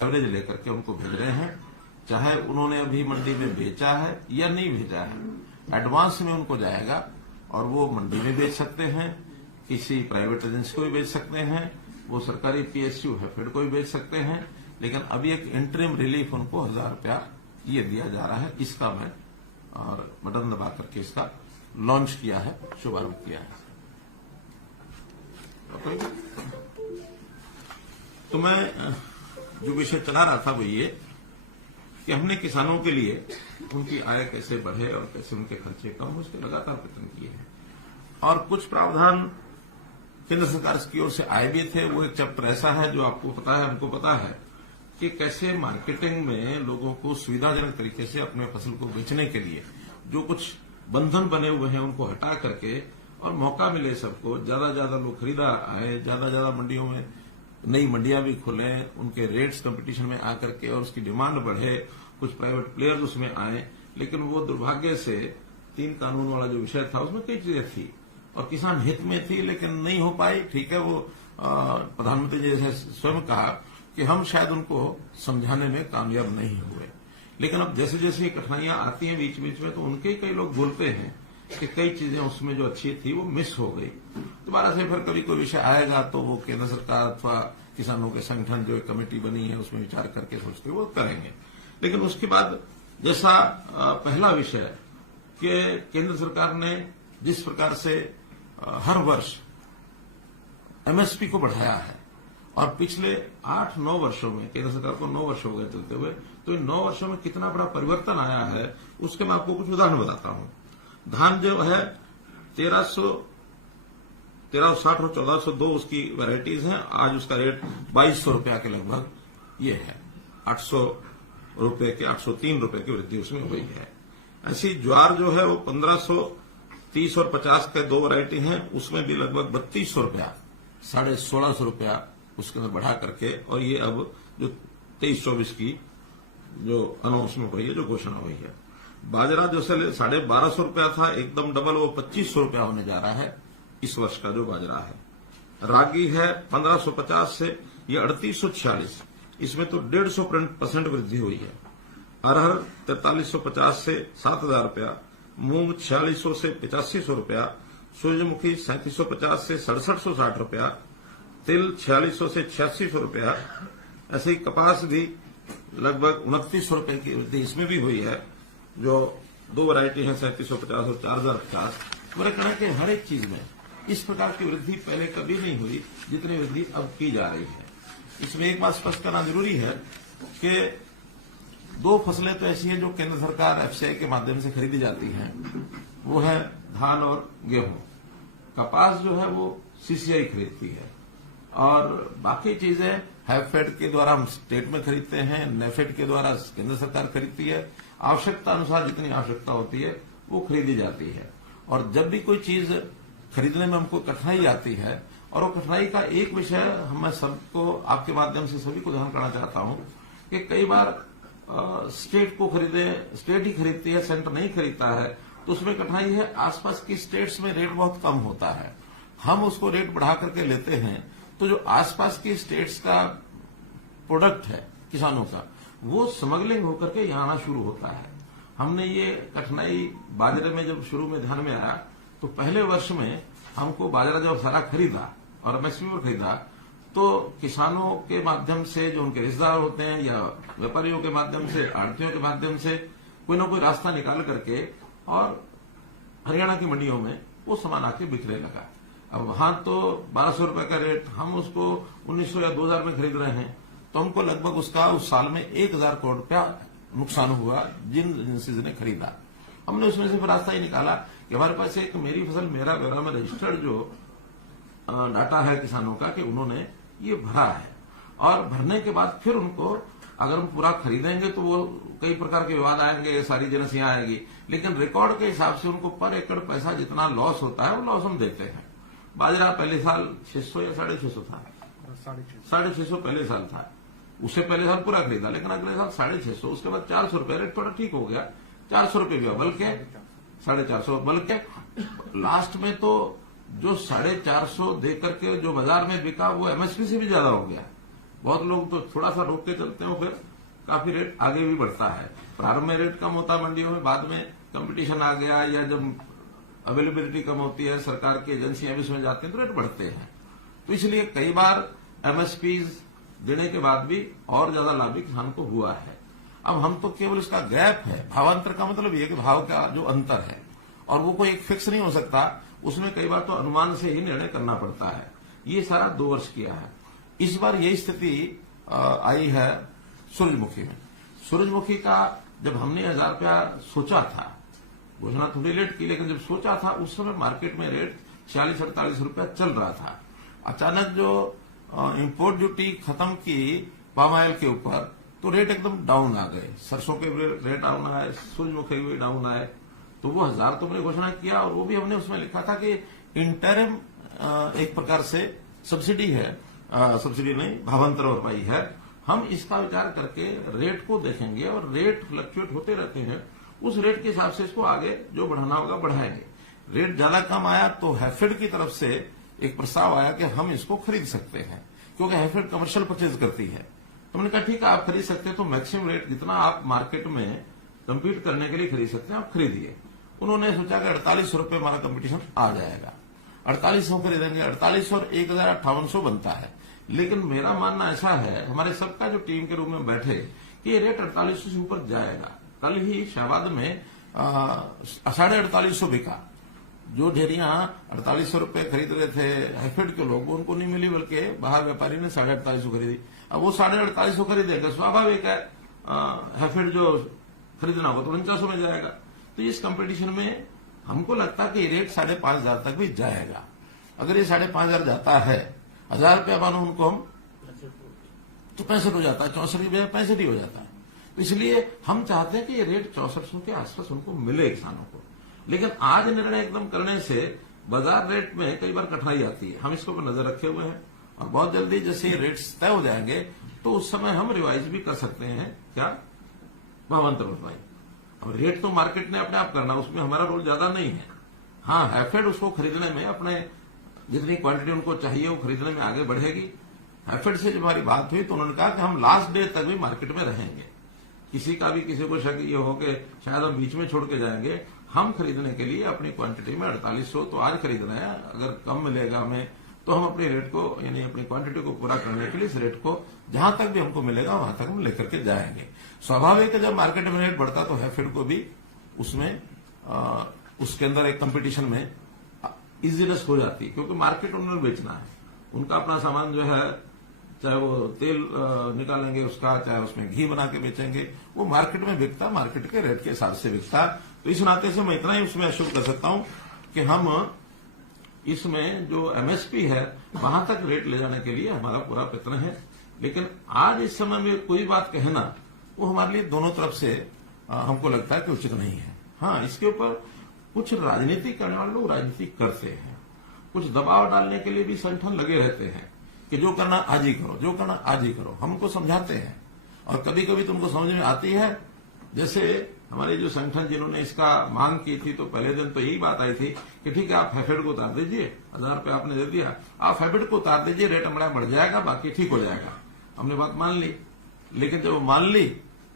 Average लेकर के उनको भेज रहे हैं, चाहे उन्होंने अभी मंडी में बेचा है या नहीं भेजा है, एडवांस में उनको जाएगा और वो मंडी में बेच सकते हैं, किसी प्राइवेट एजेंसी को भी बेच सकते हैं, वो सरकारी पीएसयू हैफेड को भी बेच सकते हैं। लेकिन अभी एक इंटरिम रिलीफ उनको 1000 रुपया ये दिया जा रहा है। इसका मैं और बटन दबा करके इसका लॉन्च किया है, शुभारंभ किया है। तो मैं जो विषय चला रहा था वो ये कि हमने किसानों के लिए उनकी आय कैसे बढ़े और कैसे उनके खर्चे कम हो, उसके लगातार प्रयत्न किए हैं। और कुछ प्रावधान केंद्र सरकार की ओर से आए भी थे। वो एक चैप्टर ऐसा है जो आपको पता है, हमको पता है कि कैसे मार्केटिंग में लोगों को सुविधाजनक तरीके से अपने फसल को बेचने के लिए जो कुछ बंधन बने हुए हैं उनको हटा करके और मौका मिले सबको, ज्यादा लोग खरीदा आए, ज्यादा मंडियों में नई मंडियां भी खुले, उनके रेट्स कंपटीशन में आकर के और उसकी डिमांड बढ़े, कुछ प्राइवेट प्लेयर्स उसमें आए। लेकिन वो दुर्भाग्य से 3 कानून वाला जो विषय था उसमें कई चीजें थी और किसान हित में थी लेकिन नहीं हो पाई। ठीक है, वो प्रधानमंत्री जी ने स्वयं कहा कि हम शायद उनको समझाने में कामयाब नहीं हुए। लेकिन अब जैसे जैसे कठिनाइयां आती हैं बीच बीच में, तो उनके कई लोग बोलते हैं कि कई चीजें उसमें जो अच्छी थी वो मिस हो गई। दोबारा से फिर कभी कोई विषय आएगा तो वो केंद्र सरकार अथवा किसानों के संगठन जो एक कमेटी बनी है उसमें विचार करके सोचते वो करेंगे। लेकिन उसके बाद जैसा पहला विषय कि केंद्र सरकार ने जिस प्रकार से हर वर्ष एमएसपी को बढ़ाया है और पिछले 8-9 वर्षों में, केंद्र सरकार को 9 वर्ष हो गए चलते हुए, तो इन 9 वर्षों में कितना बड़ा परिवर्तन आया है उसके मैं आपको कुछ उदाहरण बताता हूं। धान जो है 1360 और 1402 उसकी वैरायटीज हैं। आज उसका रेट 2200 रुपया के लगभग ये है। 800 रुपये के 803 रुपये की वृद्धि उसमें हुई है। ऐसी ज्वार जो है वो 1530 और 50 के 2 वैरायटी हैं, उसमें भी लगभग 3200 रुपया, 1650 रुपया उसके अंदर बढ़ा करके, और ये अब जो 23-24 की जो अनाउंसमेंट हुई है, जो घोषणा हुई है। बाजरा जो 1250 रुपया था, एकदम डबल, वो 2500 रुपया होने जा रहा है इस वर्ष का जो बाजरा है। रागी है 1550 से ये 3846, इसमें तो 150% वृद्धि हुई है। अरहर 4350 से 7000 रुपया, मूंग 4600 से 8500 रुपया, सूरजमुखी 3750 से 6760 रुपया, तिल 4600 से 8600 रुपया। ऐसे ही कपास भी लगभग 2900 रुपये की वृद्धि इसमें भी हुई है। जो 2 वैरायटी है 3750 और 4050। मेरा कहना है कि हर एक चीज में इस प्रकार की वृद्धि पहले कभी नहीं हुई जितनी वृद्धि अब की जा रही है। इसमें एक बात स्पष्ट करना जरूरी है कि 2 फसलें तो ऐसी हैं जो केंद्र सरकार एफसीआई के माध्यम से खरीदी जाती हैं, वो है धान और गेहूं। कपास जो है वो सीसीआई खरीदती है और बाकी चीजें हैफेड के द्वारा हम स्टेट में खरीदते हैं, नेफेड के द्वारा केंद्र सरकार खरीदती है। आवश्यकता अनुसार जितनी आवश्यकता होती है वो खरीदी जाती है। और जब भी कोई चीज खरीदने में हमको कठिनाई आती है, और वो कठिनाई का एक विषय मैं सबको आपके माध्यम से सभी को ध्यान करना चाहता हूं कि कई बार स्टेट ही खरीदती है, सेंटर नहीं खरीदता है, तो उसमें कठिनाई है। आसपास की स्टेट्स में रेट बहुत कम होता है, हम उसको रेट बढ़ा करके लेते हैं, तो जो आसपास की स्टेट्स का प्रोडक्ट है किसानों का, वो स्मगलिंग होकर के यहां आना शुरू होता है। हमने ये कठिनाई बाजरे में जब शुरू में ध्यान में आया, तो पहले वर्ष में हमको बाजरा जब सारा खरीदा और एमएसपी पर खरीदा, तो किसानों के माध्यम से जो उनके रिश्तेदार होते हैं या व्यापारियों के माध्यम से, आढ़तियों के माध्यम से कोई ना कोई रास्ता निकाल करके और हरियाणा की मंडियों में वो सामान आके बिकने लगा। अब वहां तो 1200 रुपए का रेट, हम उसको 1900 या 2000 में खरीद रहे हैं, तो हमको लगभग उसका उस साल में 1000 करोड़ रुपया नुकसान हुआ जिन एजेंसीज ने खरीदा। हमने उसमें से रास्ता ही निकाला कि हमारे पास एक मेरी फसल मेरा ब्यौरा में रजिस्टर्ड जो डाटा है किसानों का, कि उन्होंने ये भरा है, और भरने के बाद फिर उनको अगर हम पूरा खरीदेंगे तो वो कई प्रकार के विवाद आएंगे, सारी एजेंसियां आएगी, लेकिन रिकॉर्ड के हिसाब से उनको पर एकड़ पैसा जितना लॉस होता है वो लॉस हम देते हैं। बाजरा पहले साल 600 या 650 था, 650 पहले साल था, उससे पहले साल पूरा खरीदा, लेकिन अगले साल 650, उसके बाद 400 रुपये, रेट थोड़ा ठीक हो गया, 400 रुपये भी, बल्कि 450, बल्कि लास्ट में तो जो 450 दे करके जो बाजार में बिका वो एमएसपी से भी ज्यादा हो गया। बहुत लोग तो थोड़ा सा रोक के चलते हैं, फिर काफी रेट आगे भी बढ़ता है। प्रारंभ में रेट कम होता है मंडियों में, बाद में कंपटीशन आ गया या जब अवेलेबिलिटी कम होती है, सरकार की एजेंसियां भी इसमें जाती हैं तो रेट बढ़ते हैं। तो इसलिए कई बार एमएसपीज देने के बाद भी और ज्यादा लाभ भी किसान को हुआ है। अब हम तो केवल इसका गैप है, भावांतर का मतलब ये कि भाव का जो अंतर है, और वो कोई एक फिक्स नहीं हो सकता, उसमें कई बार तो अनुमान से ही निर्णय करना पड़ता है। ये सारा 2 वर्ष किया है। इस बार यही स्थिति आई है सूरजमुखी में। सूरजमुखी का जब हमने 1000 रुपया सोचा था, घोषणा थोड़ी लेट की, लेकिन जब सोचा था उस समय मार्केट में रेट 46-48 रुपया चल रहा था। अचानक जो इंपोर्ट ड्यूटी खत्म की पाम ऑयल के ऊपर, तो रेट एकदम डाउन आ गए। सरसों के रेट डाउन आए, सूरजमुखी भी डाउन आए। तो वो 1000 तो हमने घोषणा किया, और वो भी हमने उसमें लिखा था कि इंटरिम एक प्रकार से सब्सिडी है, सब्सिडी नहीं, भावांतर भरपाई है। हम इसका विचार करके रेट को देखेंगे, और रेट फ्लक्चुएट होते रहते हैं, उस रेट के हिसाब से इसको आगे जो बढ़ाना होगा बढ़ाएंगे। रेट ज्यादा कम आया तो हैफेड की तरफ से एक प्रस्ताव आया कि हम इसको खरीद सकते हैं, क्योंकि हैफेड कमर्शियल परचेज करती है। तो हमने कहा ठीक है, आप खरीद सकते हैं, तो मैक्सिमम रेट जितना आप मार्केट में कम्पीट करने के लिए खरीद सकते हैं आप खरीदिए। उन्होंने सोचा कि 4800 रुपये हमारा कंपटीशन आ जाएगा, 4800 खरीदेंगे, 4800 और 1058 बनता है। लेकिन मेरा मानना ऐसा है, हमारे सबका जो टीम के रूप में बैठे, कि ये रेट 4800 से ऊपर जाएगा। कल ही शाहबाद में 4850 बिका। जो ढेरियां 4800 रुपये खरीद रहे थे हैफेड के लोग, उनको नहीं मिली, बल्कि बाहर व्यापारी ने 4850 खरीदी। अब वो 4850 खरीदेगा, स्वाभाविक है हैफेड जो खरीदना हो तो 4900 में जाएगा। तो इस कंपटीशन में हमको लगता है कि रेट 5500 तक भी जाएगा। अगर ये 5500 जाता है, 1000 रुपया मानो उनको हम, तो 65 हो जाता है, 64 की बजाय 65 ही हो जाता है। तो इसलिए हम चाहते हैं कि ये रेट 6400 के आसपास उनको मिले किसानों को। लेकिन आज निर्णय एकदम करने से बाजार रेट में कई बार कठिनाई आती है। हम इसके ऊपर नजर रखे हुए हैं, और बहुत जल्दी जैसे ये रेट्स तय हो जाएंगे तो उस समय हम रिवाइज भी कर सकते हैं। क्या? भावांतर भरपाई। और रेट तो मार्केट ने अपने आप करना, उसमें हमारा रोल ज्यादा नहीं है। हाँ, हैफेड उसको खरीदने में अपने जितनी क्वांटिटी उनको चाहिए वो खरीदने में आगे बढ़ेगी। हैफेड से जब हमारी बात हुई तो उन्होंने कहा कि हम लास्ट डे तक भी मार्केट में रहेंगे। किसी का भी किसी को शक ये हो कि शायद हम बीच में छोड़ के जाएंगे, हम खरीदने के लिए अपनी क्वांटिटी में 4800 तो आज खरीद रहे हैं। अगर कम मिलेगा हमें तो हम अपने रेट को, यानी अपनी क्वांटिटी को पूरा करने के लिए इस रेट को जहां तक भी हमको मिलेगा वहां तक हम लेकर के जाएंगे। स्वाभाविक है, जब मार्केट में रेट बढ़ता तो हैफेड को भी उसमें उसके अंदर एक कंपटीशन में इजीनेस हो जाती है, क्योंकि मार्केट उन्होंने बेचना है। उनका अपना सामान जो है, चाहे वो तेल निकालेंगे उसका, चाहे उसमें घी बना के बेचेंगे, वो मार्केट में बिकता, मार्केट के रेट के हिसाब से बिकता। तो इस नाते से मैं इतना ही उसमें अश्योर कर सकता हूं कि हम इसमें जो एमएसपी है वहां तक रेट ले जाने के लिए हमारा पूरा प्रयत्न है। लेकिन आज इस समय में कोई बात कहना वो हमारे लिए दोनों तरफ से हमको लगता है कि उचित नहीं है। हाँ, इसके ऊपर कुछ राजनीति करने वाले लोग राजनीति करते हैं, कुछ दबाव डालने के लिए भी संगठन लगे रहते हैं कि जो करना आज ही करो, जो करना आज ही करो। हम उनको समझाते हैं, और कभी कभी तुमको समझ में आती है। जैसे हमारे जो संगठन जिन्होंने इसका मांग की थी, तो पहले दिन तो यही बात आई थी कि ठीक है, आप हैफेड को उतार दीजिए, 1000 रुपये आपने दे दिया, आप हैफेड को उतार दीजिए, रेट हमारा बढ़ जाएगा, बाकी ठीक हो जाएगा। हमने बात मान ली, लेकिन जब वो मान ली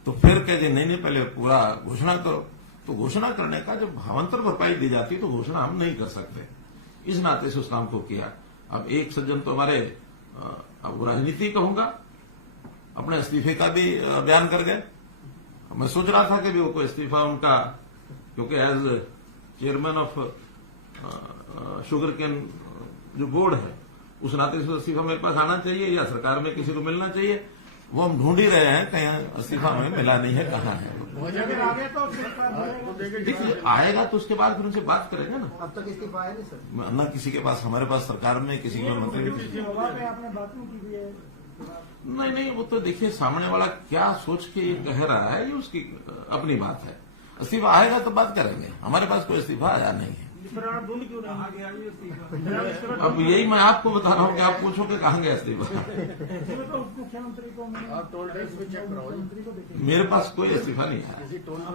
तो फिर कहते नहीं, पहले पूरा घोषणा करो। तो घोषणा करने का जब भावांतर भरपाई दी जाती तो घोषणा हम नहीं कर सकते, इस नाते से उस काम को किया। अब एक सज्जन तो हमारे, अब राजनीति कहूंगा, अपने इस्तीफे का भी बयान कर गए। मैं सोच रहा था कि भी वो इस्तीफा उनका, क्योंकि as chairman of sugar cane जो बोर्ड है, उस नाते से इस्तीफा मेरे पास आना चाहिए या सरकार में किसी को मिलना चाहिए। वो हम ढूंढ ही रहे हैं, कहीं इस्तीफा हमें मिला नहीं है, कहाँ है। देखिए, आएगा तो उसके बाद फिर उनसे बात करेंगे ना। अब तक इस्तीफा आया नहीं सर? न किसी के पास, हमारे पास सरकार में किसी में मंत्री नहीं, वो तो देखिए सामने वाला क्या सोच के ये कह रहा है, ये उसकी अपनी बात है। इस्तीफा आएगा तो बात करेंगे, हमारे पास कोई इस्तीफा आया नहीं है। फिर आप ढूंढ क्यों रहे हैं? अब यही मैं आपको बता रहा हूँ कि आप पूछो कि कहाँ गया इस्तीफा। तो मुख्यमंत्री को आप टोल टैक्स पे चेक कराओ जी। मेरे पास कोई इस्तीफा नहीं है। किसी टोल पर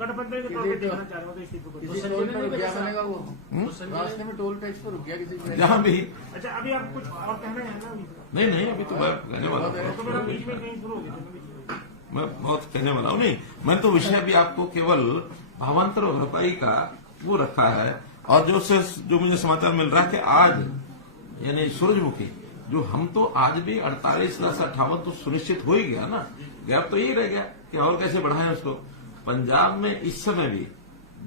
गठबंधन के तौर पर देखना चाह रहे हो तो इस्तीफे को। किसी टोल पर रुक गया बनेगा वो, रास्ते में टोल टैक्स पर रुक गया किसी जहाँ भी अच्छा अभी आप कुछ और कहना है ना? नहीं अभी तो मैं कहने वाला हूँ, तो मेरा बीच में कहीं शुरू हो गया। मैं बहुत कहने वाला हूँ। नहीं, मैं तो विषय भी आपको केवल भावांतर और भरपाई का वो रखा है। और जो मुझे समाचार मिल रहा है कि आज यानी सूरजमुखी जो हम तो आज भी 48-58 तो सुनिश्चित हो ही गया ना, गैप तो यही रह गया कि और कैसे बढ़ाएं उसको। पंजाब में इस समय भी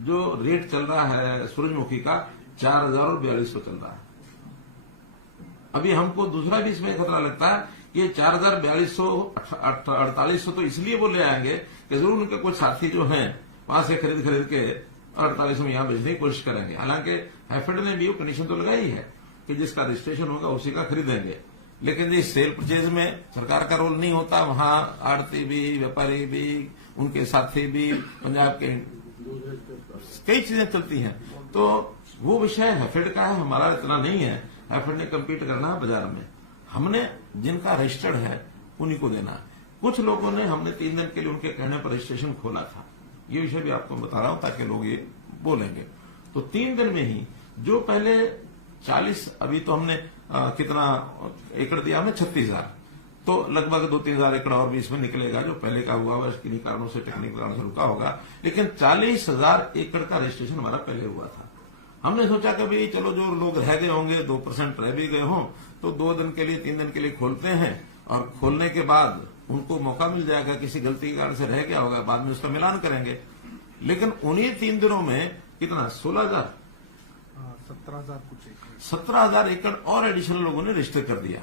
जो रेट चल रहा है सूरजमुखी का 4000 और 4200 चल रहा है। अभी हमको दूसरा भी इसमें खतरा लगता है कि ये 4000, 4200, 4800 तो इसलिए वो ले आएंगे कि जरूर उनके कुछ साथी जो हैं वहां से खरीद के 4800 में यहां बेचने की कोशिश करेंगे। हालांकि हैफेड ने भी वो कंडीशन तो लगाई है कि जिसका रजिस्ट्रेशन होगा उसी का खरीदेंगे, लेकिन इस सेल परचेज में सरकार का रोल नहीं होता। वहां आड़ती भी, व्यापारी भी, उनके साथी भी, पंजाब के कई चीजें चलती हैं। तो वो विषय हैफेड का है, हमारा इतना नहीं है। हैफेड ने कम्पीट करना है बाजार में, हमने जिनका रजिस्टर्ड है उन्हीं को देना। कुछ लोगों ने हमने 3 दिन के लिए उनके कहने पर रजिस्ट्रेशन खोला था, ये विषय भी आपको बता रहा हूं ताकि लोग ये बोलेंगे। तो 3 दिन में ही जो पहले 40, अभी तो हमने कितना एकड़ दिया, हमने 36,000, तो लगभग 2-3,000 एकड़ और भी इसमें निकलेगा जो पहले का हुआ है, किन्हीं कारणों से, टेक्निकल कारणों से रुका होगा। लेकिन 40,000 एकड़ का रजिस्ट्रेशन हमारा पहले हुआ था। हमने सोचा कि भाई चलो जो लोग रह गए होंगे, 2% रह भी गए हों, तो 2 दिन के लिए, 3 दिन के लिए खोलते हैं, और खोलने के बाद उनको मौका मिल जाएगा, किसी गलती के कारण से रह गया होगा, बाद में उसका मिलान करेंगे। लेकिन उन्हीं 3 दिनों में कितना 16,000, 17,000 एकड़ और एडिशनल लोगों ने रजिस्टर कर दिया।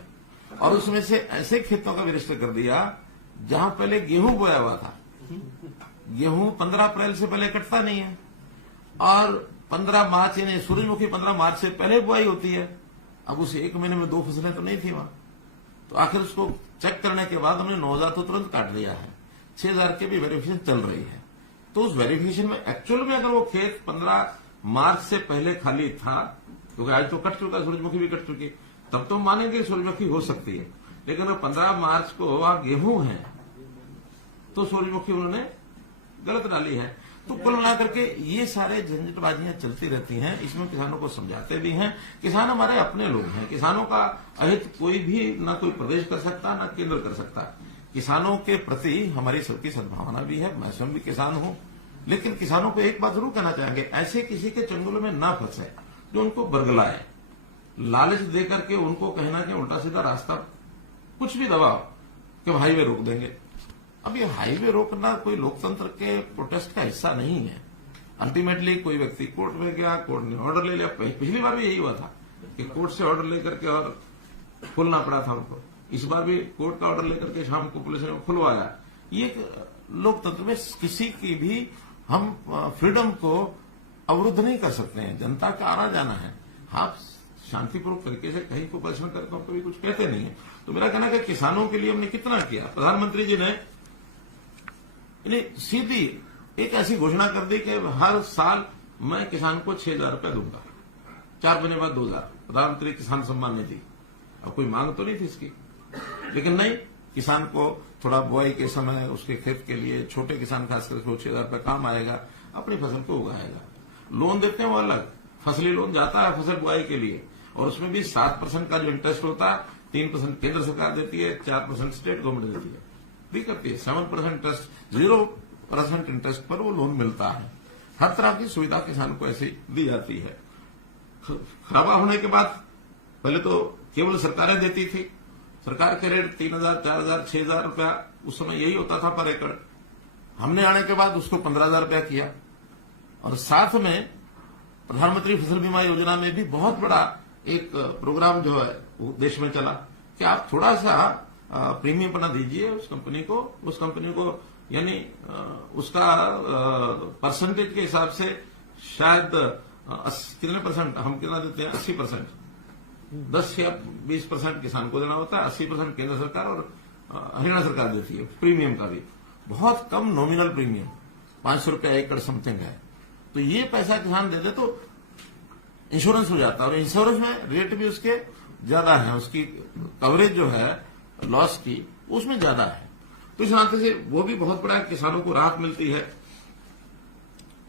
और उसमें से ऐसे खेतों का भी रजिस्टर कर दिया जहां पहले गेहूं बोया हुआ था। गेहूं 15 अप्रैल से पहले कटता नहीं है, और 15 मार्च यानी सूरजमुखी 15 मार्च से पहले बुआई होती है। अब उस 1 महीने में 2 फसलें तो नहीं थी वहां, तो आखिर उसको चेक करने के बाद हमने 9,000 तो तुरंत काट दिया है। 6,000 की भी वेरिफिकेशन चल रही है। तो उस वेरिफिकेशन में एक्चुअल में अगर वो खेत 15 मार्च से पहले खाली था, क्योंकि आज तो कट चुका, सूरजमुखी भी कट चुकी, तब तो मानेंगे सूरजमुखी हो सकती है। लेकिन अगर 15 मार्च को वहां गेहूं है तो सूरजमुखी उन्होंने गलत डाली है। तो कुल मिलाकर के ये सारे झंझटबाजियां चलती रहती हैं। इसमें किसानों को समझाते भी हैं। किसान हमारे अपने लोग हैं, किसानों का अहित कोई भी ना कोई प्रदेश कर सकता ना केंद्र कर सकता। किसानों के प्रति हमारी सबकी सद्भावना भी है, मैं स्वयं भी किसान हूं। लेकिन किसानों को एक बात जरूर कहना चाहेंगे, ऐसे किसी के चंगुल में ना फंसे जो उनको बरगलाए, लालच देकर के उनको कहना कि उल्टा सीधा रास्ता कुछ भी दबाओ कि हाईवे रोक देंगे। अब ये हाईवे रोकना कोई लोकतंत्र के प्रोटेस्ट का हिस्सा नहीं है। अल्टीमेटली कोई व्यक्ति कोर्ट में गया, कोर्ट ने ऑर्डर ले लिया। पिछली बार भी यही हुआ था कि कोर्ट से ऑर्डर लेकर के और खुलना पड़ा था उनको। इस बार भी कोर्ट का ऑर्डर लेकर के शाम को पुलिस ने खुलवाया। ये लोकतंत्र में किसी की भी हम फ्रीडम को अवरुद्ध नहीं कर सकते हैं। जनता का आना जाना है, आप शांतिपूर्वक तरीके से कहीं को प्रदर्शन करके हम कभी कुछ कहते नहीं है। तो मेरा कहना है कि किसानों के लिए हमने कितना किया। प्रधानमंत्री जी ने सीधी एक ऐसी घोषणा कर दी कि हर साल मैं किसान को 6,000 रुपया दूंगा, 4 महीने बाद 2,000। प्रधानमंत्री किसान सम्मान निधि, अब कोई मांग तो नहीं थी इसकी, लेकिन नहीं, किसान को थोड़ा बुआई के समय उसके खेत के लिए, छोटे किसान खास करके 6,000 रुपया काम आएगा, अपनी फसल को उगाएगा। लोन देते हैं वो अलग, फसली लोन जाता है फसल बुआई के लिए, और उसमें भी 7% का जो इंटरेस्ट होता है, 3% केंद्र सरकार देती है, 4% स्टेट गवर्नमेंट देती है, भी करती है। 7% इंटरेस्ट, 0% इंटरेस्ट पर वो लोन मिलता है। हर तरह की सुविधा किसान को ऐसी दी जाती है। खराबा होने के बाद पहले तो केवल सरकारें देती थी, सरकार के रेट 3,000, 4,000, 6,000 रुपया उस समय यही होता था पर एकड़। हमने आने के बाद उसको 15,000 रुपया किया, और साथ में प्रधानमंत्री फसल बीमा योजना में भी बहुत बड़ा एक प्रोग्राम जो है वो देश में चला कि आप थोड़ा सा प्रीमियम बना दीजिए उस कंपनी को यानी उसका परसेंटेज के हिसाब से शायद कितने परसेंट, हम कितना देते हैं, 80%, 10 या 20% किसान को देना होता है, 80% केंद्र सरकार और हरियाणा सरकार देती है। प्रीमियम का भी बहुत कम नॉमिनल प्रीमियम 500 रुपया एकड़ समथिंग है। तो तो ये पैसा किसान दे दे तो इंश्योरेंस हो जाता है, और इंश्योरेंस में रेट भी उसके ज्यादा है, उसकी कवरेज जो है लॉस की उसमें ज्यादा है। तो इस नाते से वो भी बहुत बड़ा किसानों को राहत मिलती है।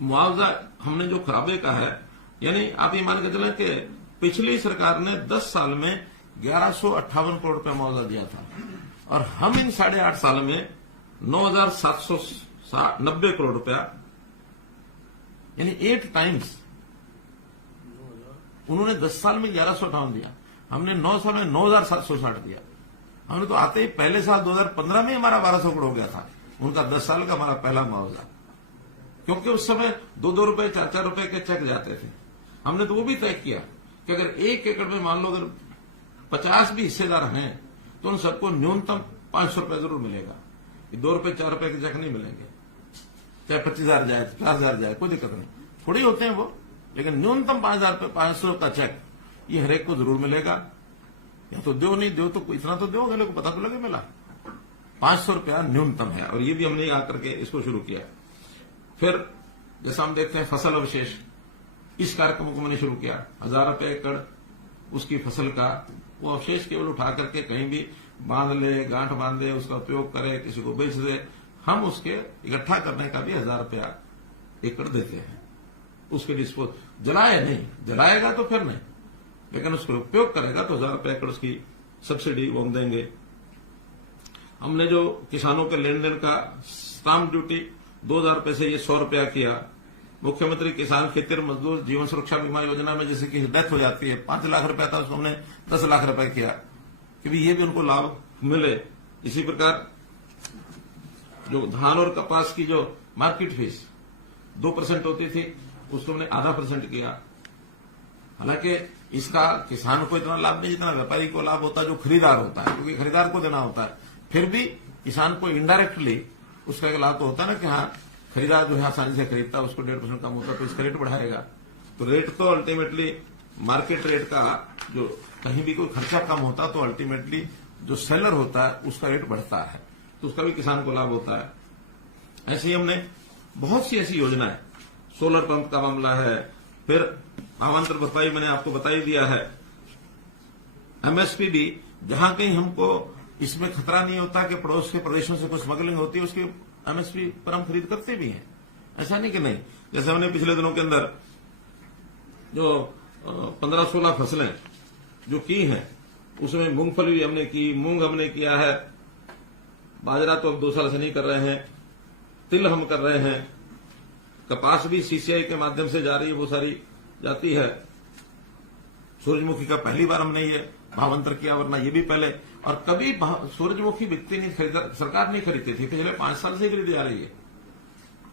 मुआवजा हमने जो खराबे का है, यानी आप ये मान के चलें कि पिछली सरकार ने 10 साल में 1158 करोड़ रुपया मुआवजा दिया था, और हम इन 8.5 साल में 9,790 करोड़ रुपया, यानी 8 टाइम्स। उन्होंने 10 साल में 1158 दिया, हमने 9 साल में 9,760 दिया। हमने तो आते ही पहले साल 2015 में हमारा 1200 करोड़ हो गया था, उनका 10 साल का हमारा पहला मुआवजा, क्योंकि उस समय 2-2 रुपए 4-4 रुपए के चेक जाते थे। हमने तो वो भी तय किया कि अगर 1 एकड़ में मान लो अगर 50 भी हिस्सेदार हैं तो उन सबको न्यूनतम 500 रुपए जरूर मिलेगा, 2 रुपए 4 रुपए के चेक नहीं मिलेंगे, चाहे 25,000 जाए 50,000 जाए, कोई दिक्कत नहीं, थोड़ी होते हैं वो, लेकिन न्यूनतम 500 का चेक ये हरेक को जरूर मिलेगा। या तो दो नहीं दो तो इतना तो दो, अगले को पता तो लगे मिला। 500 रुपया न्यूनतम है, और ये भी हमने आकर के इसको शुरू किया। फिर जैसा हम देखते हैं फसल अवशेष, इस कार्यक्रम को मैंने शुरू किया। 1,000 रुपये एकड़ उसकी फसल का वो अवशेष केवल उठा करके कहीं भी बांध ले, गांठ बांधे, उसका उपयोग करे, किसी को बेच दे, हम उसके इकट्ठा करने का भी 1,000 रुपया एकड़ देते हैं। उसके डिस्पोज जलाए नहीं, जलाएगा तो फिर नहीं, लेकिन उसको उपयोग करेगा तो 1,000 रुपये एकड़ उसकी सब्सिडी वो हम देंगे। हमने जो किसानों के लेन देन का स्टाम्प ड्यूटी 2,000 रुपये से ये 100 रुपया किया। मुख्यमंत्री किसान खेतीहर मजदूर जीवन सुरक्षा बीमा योजना में जैसे कि डेथ हो जाती है, 5 लाख रुपया था, उसको हमने 10 लाख रुपए किया कि भी ये भी उनको लाभ मिले। इसी प्रकार जो धान और कपास की जो मार्केट फीस 2% होती थी, उसको हमने 0.5% किया। हालांकि इसका किसान को इतना लाभ नहीं जितना व्यापारी को लाभ होता है, जो खरीदार होता है, क्योंकि खरीदार को देना होता है। फिर भी किसान को इनडायरेक्टली उसका एक लाभ तो होता है ना कि हाँ, खरीदार जो है आसानी से खरीदता है, उसको 1.5% कम होता है तो इसका रेट बढ़ाएगा। तो रेट तो अल्टीमेटली मार्केट रेट का, जो कहीं भी कोई खर्चा कम होता तो अल्टीमेटली जो सेलर होता है उसका रेट बढ़ता है, तो उसका भी किसान को लाभ होता है। ऐसे ही हमने बहुत सी ऐसी योजनाएं, सोलर पंप का मामला है, फिर भावांतर भरपाई मैंने आपको बता ही दिया है। एमएसपी भी, जहां कहीं हमको इसमें खतरा नहीं होता कि पड़ोस के प्रदेशों से कोई स्मगलिंग होती है, उसकी एमएसपी पर हम खरीद करते भी हैं, ऐसा नहीं कि नहीं। जैसे हमने पिछले दिनों के अंदर जो 15-16 फसलें जो की हैं, उसमें मूंगफली भी हमने की, मूंग हमने किया है, बाजरा तो अब 2 साल से नहीं कर रहे हैं, तिल हम कर रहे हैं, कपास भी सीसीआई के माध्यम से जा रही है, वो सारी जाती है। सूरजमुखी का पहली बार हमने ये भावांतर किया, वरना ये भी पहले, और कभी सूरजमुखी बिकती नहीं, सरकार नहीं खरीदती थी, पिछले 5 साल से खरीदी जा रही है।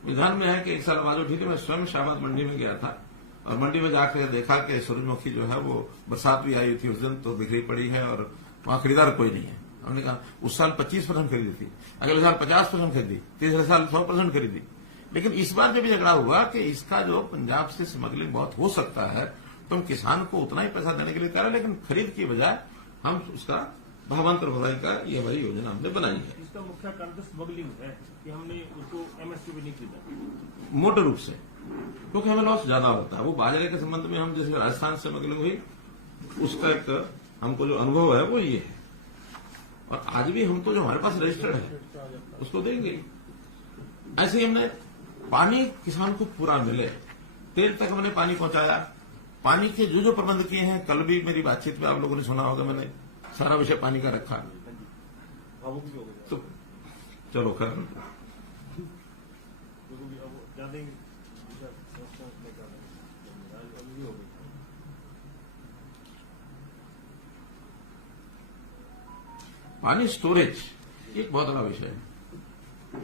विधान में है कि एक साल आवाज उठी थी, मैं स्वयं शाहबाद मंडी में गया था, और मंडी में जाकर देखा कि सूरजमुखी जो है वो बरसात भी आई थी उस दिन, तो बिखरी पड़ी है और वहां खरीदार कोई नहीं है। हमने कहा उस साल 25% खरीदी थी, अगले साल 50% खरीदी, तीसरे साल 100% खरीदी। लेकिन इस बार जब झगड़ा हुआ कि इसका जो पंजाब से स्मगलिंग बहुत हो सकता है, तो हम किसान को उतना ही पैसा देने के लिए करें, लेकिन खरीद की बजाय हम उसका भावांतर भराई का ये हमारी योजना हमने बनाई है। इसका मुख्य कारण तो स्मगलिंग है कि हमने उसको एमएसपी भी नहीं खरीदा, मोटे रूप से, क्योंकि हमें लॉस ज्यादा होता है। वो बाजरे के संबंध में हम जैसे राजस्थान से स्मगलिंग हुई, उसका एक हमको जो अनुभव है वो ये है, और आज भी हमको जो हमारे पास रजिस्टर्ड है उसको देंगे। ऐसे ही हमने पानी किसान को पूरा मिले, तेल तक हमने पानी पहुंचाया। पानी के जो जो प्रबंध किए हैं, कल भी मेरी बातचीत में आप लोगों ने सुना होगा, मैंने सारा विषय पानी का रखा। तो चलो खैर, पानी स्टोरेज एक बहुत बड़ा विषय है।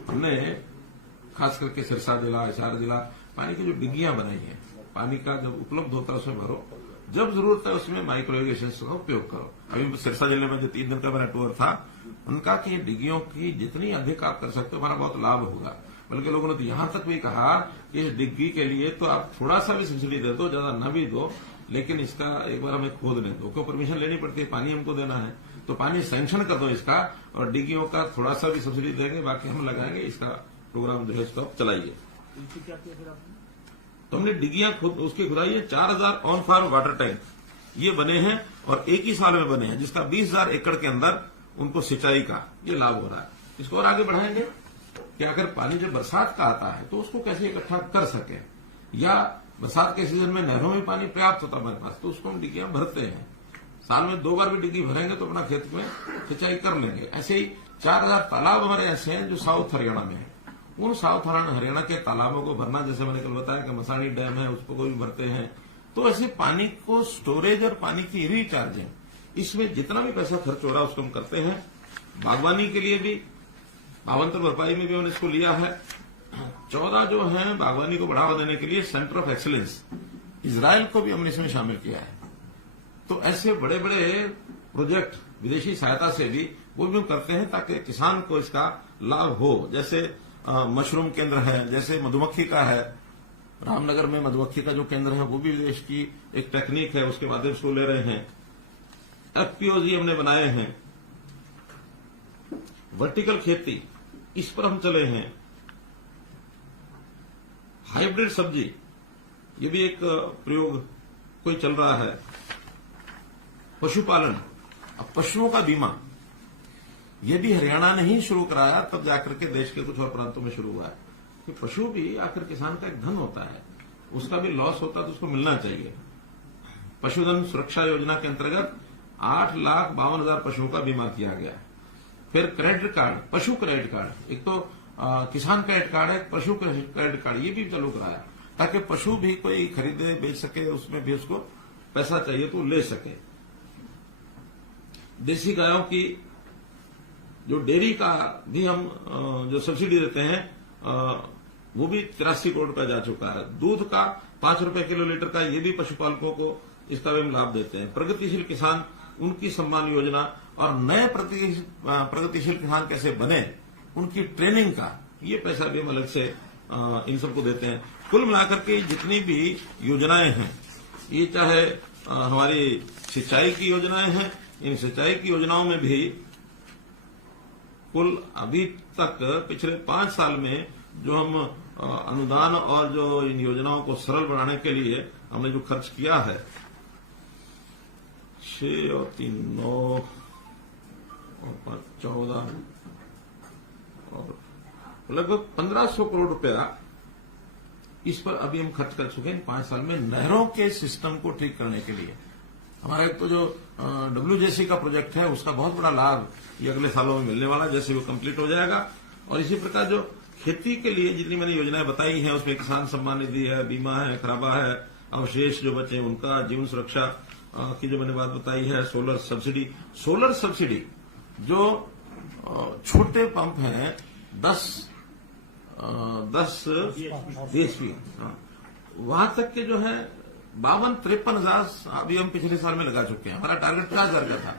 हमने खास करके सिरसा जिला, हिसार जिला, पानी की जो डिग्गियां बनाई है, पानी का जब उपलब्ध होता है उसमें भरो, जब जरूरत है उसमें माइक्रो इरिगेशन का उपयोग करो। अभी सिरसा जिले में जो 3 दिन का मेरा टूर था, उनका कि डिग्गियों की जितनी अधिक आप कर सकते हो हमारा बहुत लाभ होगा। बल्कि लोगों ने तो यहां तक भी कहा कि इस डिग्गी के लिए तो आप थोड़ा सा भी सब्सिडी दे दो, ज्यादा न भी दो, लेकिन इसका एक बार हमें खोदने दो, क्यों परमिशन लेनी पड़ती है, पानी हमको देना है, तो पानी सैंक्शन कर दो इसका, और डिग्गियों का थोड़ा सा भी सब्सिडी देंगे, बाकी हम लगाएंगे। इसका प्रोग्राम जो है इसको आप चलाइए। क्या किया फिर आपने? तो हमने डिगियां खुद उसकी खुदाई है। 4000 ऑन फार्म वाटर टैंक ये बने हैं और एक ही साल में बने हैं, जिसका 20,000 एकड़ के अंदर उनको सिंचाई का ये लाभ हो रहा है। इसको और आगे बढ़ाएंगे कि अगर पानी जब बरसात का आता है तो उसको कैसे इकट्ठा कर सके, या बरसात के सीजन में नहरों में पानी पर्याप्त होता है हमारे पास, तो उसको हम डिग्गियां भरते हैं। साल में 2 बार भी डिग्गी भरेंगे तो अपना खेत में सिंचाई कर लेंगे। ऐसे ही 4000 तालाब हमारे ऐसे हैं जो साउथ हरियाणा में है। उन साउथ हरियाणा के तालाबों को भरना, जैसे मैंने कल बताया कि मसानी डैम है उसको भी भरते हैं। तो ऐसे पानी को स्टोरेज और पानी की रिचार्जिंग, इसमें जितना भी पैसा खर्च हो रहा है उसको हम करते हैं। बागवानी के लिए भी भावांतर भरपाई में भी हमने इसको लिया है। 14 जो है बागवानी को बढ़ावा देने के लिए सेंटर ऑफ एक्सीलेंस इजराइल को भी हमने इसमें शामिल किया है। तो ऐसे बड़े बड़े प्रोजेक्ट विदेशी सहायता से भी वो भी हम करते हैं ताकि किसान को इसका लाभ हो। जैसे मशरूम केंद्र है, जैसे मधुमक्खी का है, रामनगर में मधुमक्खी का जो केंद्र है वो भी विदेश की एक टेक्निक है, उसके माध्यम से ले रहे हैं। एफपीओजी हमने बनाए हैं। वर्टिकल खेती इस पर हम चले हैं। हाइब्रिड सब्जी ये भी एक प्रयोग कोई चल रहा है। पशुपालन, अब पशुओं का बीमा ये भी हरियाणा ने ही शुरू कराया, तब जाकर के देश के कुछ और प्रांतों में शुरू हुआ है कि पशु भी आखिर किसान का एक धन होता है, उसका भी लॉस होता है तो उसको मिलना चाहिए। पशुधन सुरक्षा योजना के अंतर्गत 8,52,000 पशुओं का बीमा किया गया है। फिर क्रेडिट कार्ड, पशु क्रेडिट कार्ड, एक तो किसान क्रेडिट कार्ड है, पशु क्रेडिट कार्ड ये भी चालू कराया ताकि पशु भी कोई खरीदे बेच सके, उसमें भी उसको पैसा चाहिए तो ले सके। देसी गायों की जो डेयरी का भी हम जो सब्सिडी देते हैं वो भी 83 करोड़ रुपया जा चुका है। दूध का 5 रुपए किलो लीटर का ये भी पशुपालकों को इसका भी हम लाभ देते हैं। प्रगतिशील किसान उनकी सम्मान योजना और नए प्रगतिशील किसान कैसे बने उनकी ट्रेनिंग का ये पैसा भी हम अलग से इन सबको देते हैं। कुल मिलाकर के जितनी भी योजनाएं हैं, ये चाहे हमारी सिंचाई की योजनाएं हैं, इन सिंचाई की योजनाओं में भी कुल अभी तक पिछले 5 साल में जो हम अनुदान और जो इन योजनाओं को सरल बनाने के लिए हमने जो खर्च किया है 6 और 3 9 और 5 14 और लगभग 1500 करोड़ रुपया इस पर अभी हम खर्च कर चुके हैं 5 साल में नहरों के सिस्टम को ठीक करने के लिए। हमारा एक तो जो WJC का प्रोजेक्ट है उसका बहुत बड़ा लाभ ये अगले सालों में मिलने वाला, जैसे वो कंप्लीट हो जाएगा। और इसी प्रकार जो खेती के लिए जितनी मैंने योजनाएं बताई हैं उसमें किसान सम्मान निधि है, बीमा है, खराबा है, अवशेष जो बचे उनका, जीवन सुरक्षा की जो मैंने बात बताई है, सोलर सब्सिडी जो छोटे पंप हैं 10 DSP वहां तक के जो है 52-53 हजार अभी हम पिछले साल में लगा चुके हैं। हमारा टारगेट 50,000 का था,